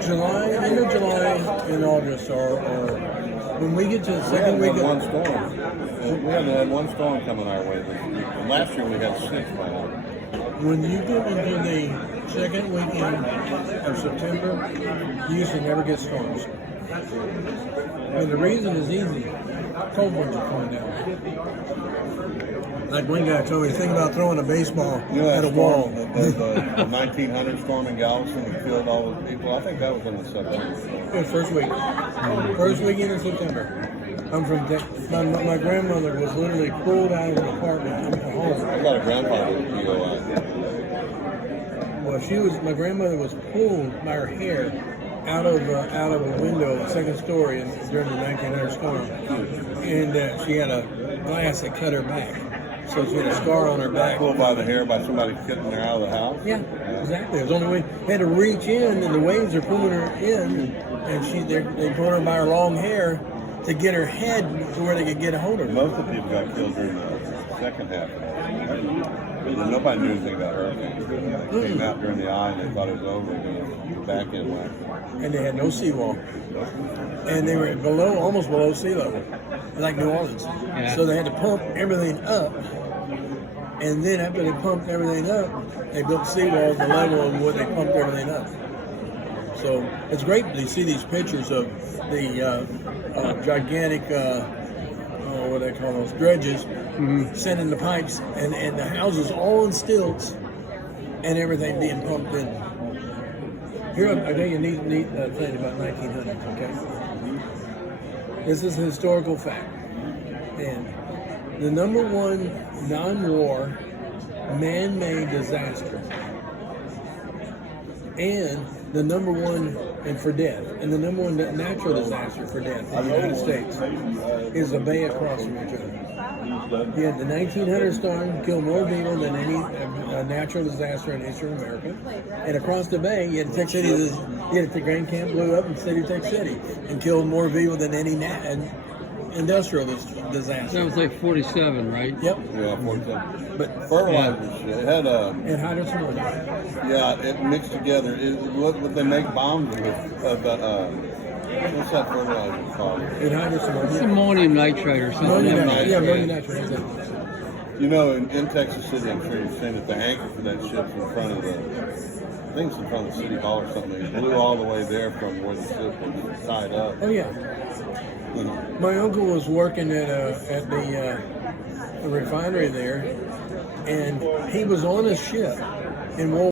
July, end of July and August are when we get to the second week one of storm. We haven't had one storm coming our way this week. Last year we had 6 by now. when you get into the second weekend of September, you usually never get storms. And the reason is easy. Cold winds are coming down. Like one guy told me, think about throwing a baseball You know at that a wall. storm, the 1900 storm in Galveston that killed all those people? I think that was in the September. It was first week. First weekend in September. I'm from Texas. My grandmother was literally pulled out of an apartment into home. I got a grandfather with DOI. Well, my grandmother was pulled by her hair out of a window, second story, during the 1900 storm, and she had a glass that cut her back, so she had a scar on her back. Pulled by the hair by somebody getting her out of the house? Yeah, exactly. It was the only way. They had to reach in, and the waves are pulling her in, and they pulled her by her long hair to get her head to where they could get a hold of her. Most of the people got killed during the second half. Nobody knew anything about hurricanes. They came out during the eye and they thought it was over and the back end went. And they had no seawall. And they were almost below sea level, like New Orleans. Yeah. So they had to pump everything up. And then after they pumped everything up, they built seawall at the level of where they pumped everything up. So it's great to see these pictures of the gigantic, what do they call those, dredges, sending the pipes and the houses all in stilts and everything being pumped in. Here, I'll tell you a neat thing about 1900, okay? This is a historical fact. And the number one non-war man-made disaster and the number one for death, and the number one natural disaster for death in the United States is the Bay across from each other. You had the 1900 storm killed more people than any natural disaster in history of America. And across the bay, you had Tech City, the Grand Camp blew up in City, Tech City, and killed more people than any industrial disaster. That was like 47, right? Yep. Yeah, 47. But Fertilizers. It had and hydrogen. yeah, it mixed together. What they make bombs with, what's that fertilizer called? And hydrogen. It's ammonium nitrate or something. Ammonium nitrate. Yeah, ammonium nitrate. Exactly. You know, in Texas City, I'm sure you've seen it, the anchor for that ship's in front of I think it's in front of the City Hall or something. It blew all the way there from where the ship was tied up. Oh yeah. My uncle was working at the refinery there, and he was on a ship in World